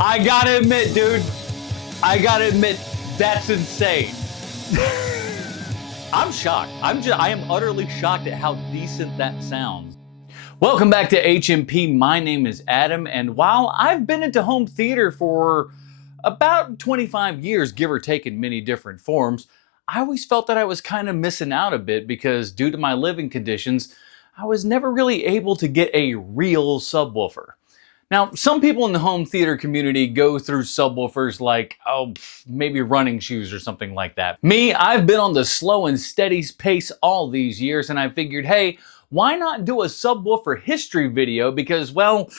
I gotta admit, dude, that's insane. I'm shocked. I am utterly shocked at how decent that sounds. Welcome back to HMP. My name is Adam, and while I've been into home theater for about 25 years, give or take in many different forms, I always felt that I was kind of missing out a bit because due to my living conditions, I was never really able to get a real subwoofer. Now, some people in the home theater community go through subwoofers like, maybe running shoes or something like that. Me, I've been on the slow and steady pace all these years, and I figured, hey, why not do a subwoofer history video? Because, well,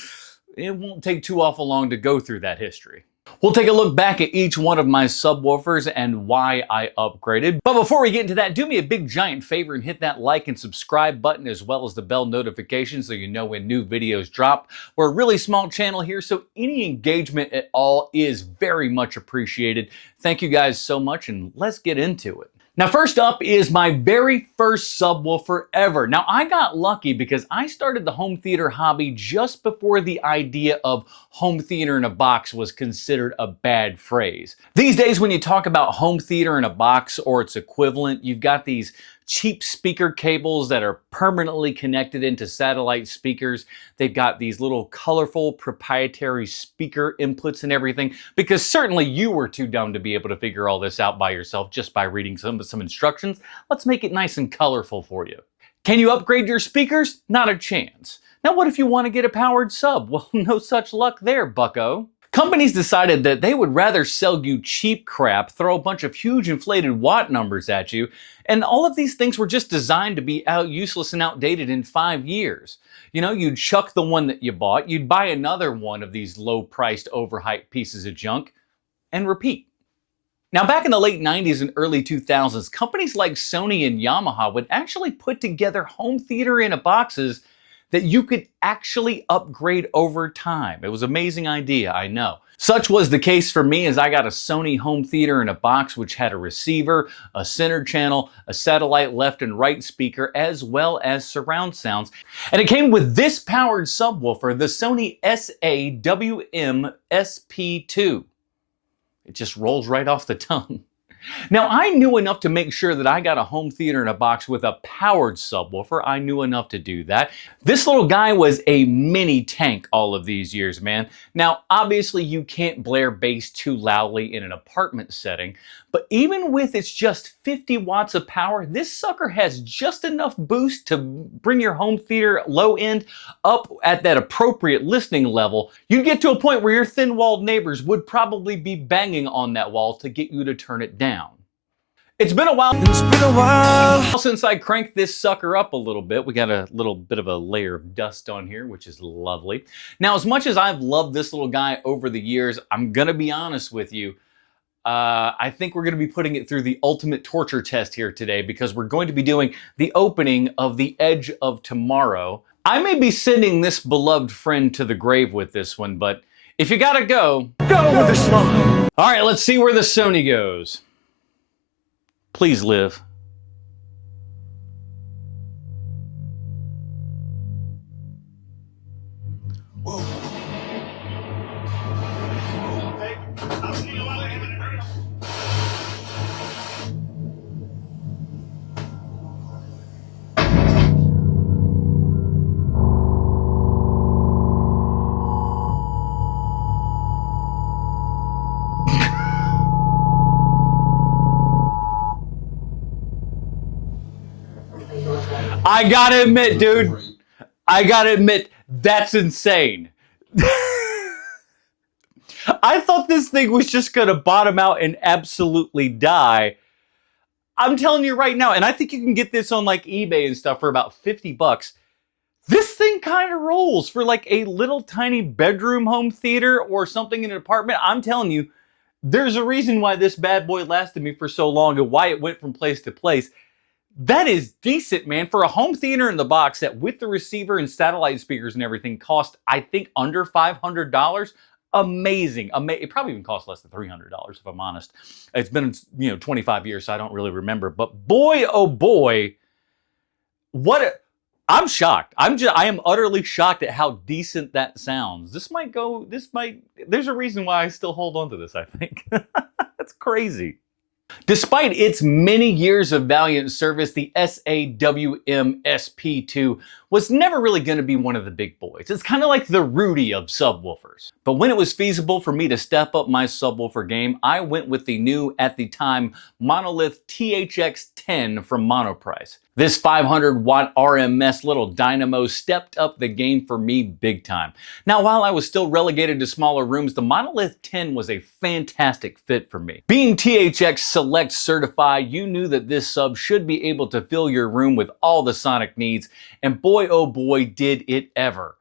it won't take too awful long to go through that history. We'll take a look back at each one of my subwoofers and why I upgraded. But before we get into that, do me a big giant favor and hit that like and subscribe button as well as the bell notification so you know when new videos drop. We're a really small channel here, so any engagement at all is very much appreciated. Thank you guys so much, and let's get into it. Now, first up is my very first subwoofer ever. Now, I got lucky because I started the home theater hobby just before the idea of home theater in a box was considered a bad phrase. These days, when you talk about home theater in a box or its equivalent, you've got these cheap speaker cables that are permanently connected into satellite speakers. They've got these little colorful proprietary speaker inputs and everything, because certainly you were too dumb to be able to figure all this out by yourself just by reading some instructions. Let's make it nice and colorful for you. Can you upgrade your speakers? Not a chance. Now, what if you want to get a powered sub? Well, no such luck there, bucko. Companies decided that they would rather sell you cheap crap, throw a bunch of huge inflated watt numbers at you, and all of these things were just designed to be useless and outdated in 5 years. You know, you'd chuck the one that you bought, you'd buy another one of these low-priced, overhyped pieces of junk, and repeat. Now, back in the late 90s and early 2000s, companies like Sony and Yamaha would actually put together home theater in a boxes that you could actually upgrade over time. It was an amazing idea, I know. Such was the case for me as I got a Sony home theater in a box which had a receiver, a center channel, a satellite left and right speaker, as well as surround sounds. And it came with this powered subwoofer, the Sony SA-WMSP2. It just rolls right off the tongue. Now, I knew enough to make sure that I got a home theater in a box with a powered subwoofer. I knew enough to do that. This little guy was a mini tank all of these years, man. Now, obviously, you can't blare bass too loudly in an apartment setting, but even with its just 50 watts of power, this sucker has just enough boost to bring your home theater low end up at that appropriate listening level. You'd get to a point where your thin-walled neighbors would probably be banging on that wall to get you to turn it down. It's been a while since I cranked this sucker up a little bit. We got a little bit of a layer of dust on here, which is lovely. Now, as much as I've loved this little guy over the years, I'm gonna be honest with you. I think we're going to be putting it through the ultimate torture test here today, because we're going to be doing the opening of The Edge of Tomorrow. I may be sending this beloved friend to the grave with this one, but if you gotta go with the slime. All right, let's see where the Sony goes. Please live. Whoa. I gotta admit, dude, that's insane. I thought this thing was just gonna bottom out and absolutely die. I'm telling you right now, and I think you can get this on like eBay and stuff for about 50 bucks. This thing kind of rolls for like a little tiny bedroom home theater or something in an apartment. I'm telling you, there's a reason why this bad boy lasted me for so long and why it went from place to place. That is decent, man. For a home theater in the box that with the receiver and satellite speakers and everything cost, I think, under $500. Amazing. It probably even cost less than $300 if I'm honest. It's been, 25 years, so I don't really remember. But boy, oh boy, what I'm shocked. I am utterly shocked at how decent that sounds. There's a reason why I still hold on to this, I think. That's crazy. Despite its many years of valiant service, the SA-WMSP2 was never really going to be one of the big boys. It's kind of like the Rudy of subwoofers. But when it was feasible for me to step up my subwoofer game, I went with the new, at the time, Monolith THX 10 from Monoprice. This 500 watt RMS little dynamo stepped up the game for me big time. Now, while I was still relegated to smaller rooms, the Monolith 10 was a fantastic fit for me. Being THX Select certified, you knew that this sub should be able to fill your room with all the sonic needs, and boy oh boy did it ever.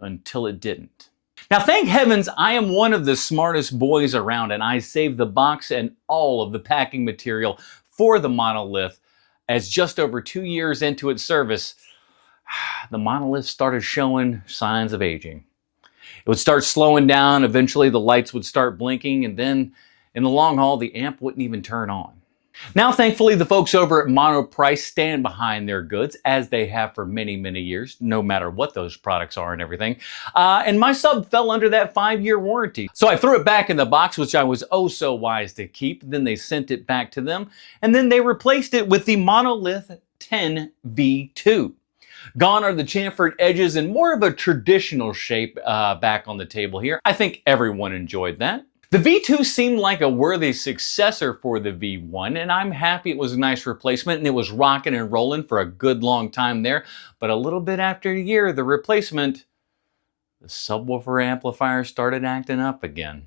Until it didn't. Now, thank heavens I am one of the smartest boys around, and I saved the box and all of the packing material for the Monolith, as just over 2 years into its service, the Monolith started showing signs of aging. It would start slowing down, eventually the lights would start blinking, and then in the long haul the amp wouldn't even turn on. Now, thankfully, the folks over at Monoprice stand behind their goods, as they have for many, many years, no matter what those products are and everything. And my sub fell under that 5-year warranty. So I threw it back in the box, which I was oh so wise to keep. Then they sent it back to them, and then they replaced it with the Monolith 10 V2. Gone are the chamfered edges and more of a traditional shape back on the table here. I think everyone enjoyed that. The V2 seemed like a worthy successor for the V1, and I'm happy it was a nice replacement, and it was rocking and rolling for a good long time there. But a little bit after a year, the replacement, the subwoofer amplifier started acting up again.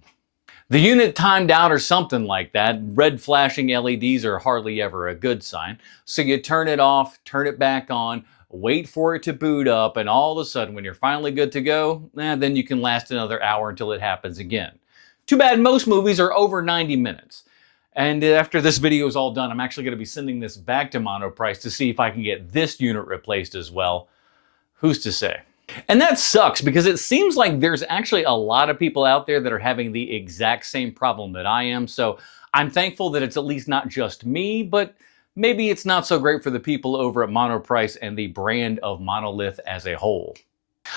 The unit timed out or something like that. Red flashing LEDs are hardly ever a good sign. So you turn it off, turn it back on, wait for it to boot up, and all of a sudden, when you're finally good to go, then you can last another hour until it happens again. Too bad most movies are over 90 minutes. And after this video is all done, I'm actually going to be sending this back to Monoprice to see if I can get this unit replaced as well. Who's to say? And that sucks, because it seems like there's actually a lot of people out there that are having the exact same problem that I am. So I'm thankful that it's at least not just me, but maybe it's not so great for the people over at Monoprice and the brand of Monolith as a whole.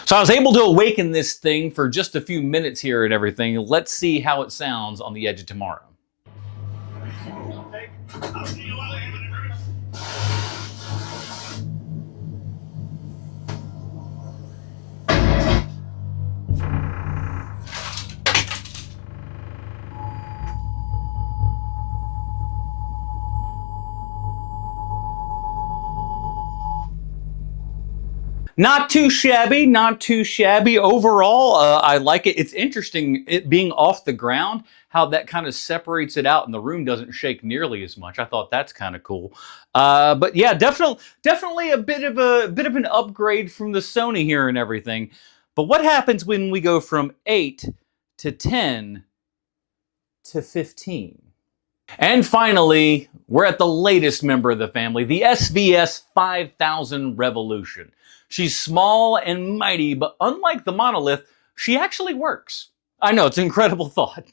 So I was able to awaken this thing for just a few minutes here and everything. Let's see how it sounds on the edge of tomorrow. Not too shabby, not too shabby. Overall, I like it. It's interesting, it being off the ground, how that kind of separates it out and the room doesn't shake nearly as much. I thought that's kind of cool. But yeah, definitely a bit of an upgrade from the Sony here and everything. But what happens when we go from 8 to 10 to 15? And finally, we're at the latest member of the family, the SVS 5000 Revolution. She's small and mighty, but unlike the Monolith, she actually works. I know, it's an incredible thought.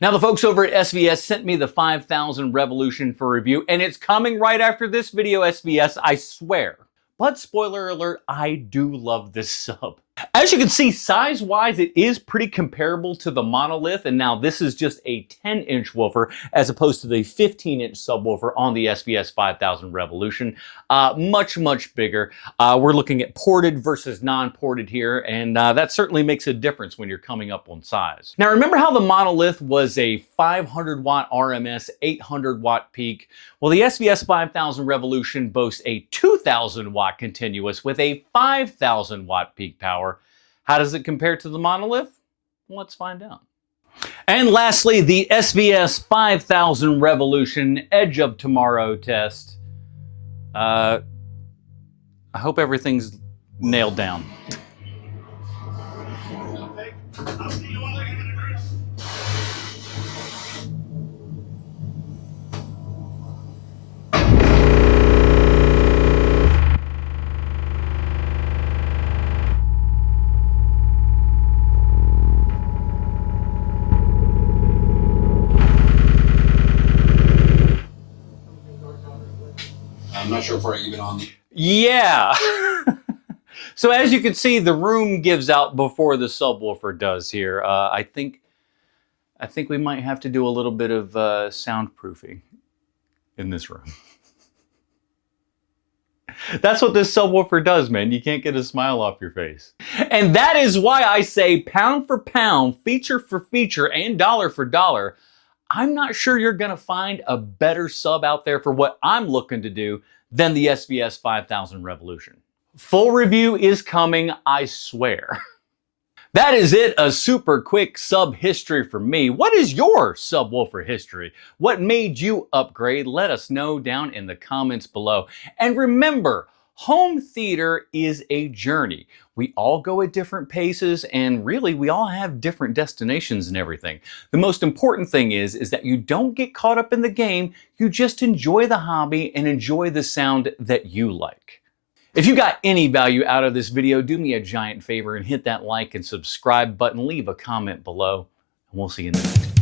Now, the folks over at SVS sent me the 5000 Revolution for review, and it's coming right after this video, SVS, I swear. But spoiler alert, I do love this sub. As you can see, size-wise, it is pretty comparable to the Monolith, and now this is just a 10-inch woofer as opposed to the 15-inch subwoofer on the SVS 5000 Revolution. Much, much bigger. We're looking at ported versus non-ported here, and that certainly makes a difference when you're coming up on size. Now, remember how the Monolith was a 500-watt RMS, 800-watt peak? Well, the SVS 5000 Revolution boasts a 2,000-watt continuous with a 5,000-watt peak power. How does it compare to the Monolith? Let's find out. And lastly, the SVS 5000 Revolution Edge of Tomorrow test. I hope everything's nailed down. I'm not sure if we're even on. Yeah. So as you can see, the room gives out before the subwoofer does here. I think we might have to do a little bit of soundproofing in this room. That's what this subwoofer does, man. You can't get a smile off your face. And that is why I say pound for pound, feature for feature, and dollar for dollar, I'm not sure you're gonna find a better sub out there for what I'm looking to do than the SVS 5000 Revolution. Full review is coming, I swear. That is it, a super quick sub history for me. What is your subwoofer history? What made you upgrade? Let us know down in the comments below. And remember, home theater is a journey. We all go at different paces, and really we all have different destinations and everything. The most important thing is that you don't get caught up in the game, you just enjoy the hobby and enjoy the sound that you like. If you got any value out of this video, do me a giant favor and hit that like and subscribe button, leave a comment below, and we'll see you in the next video.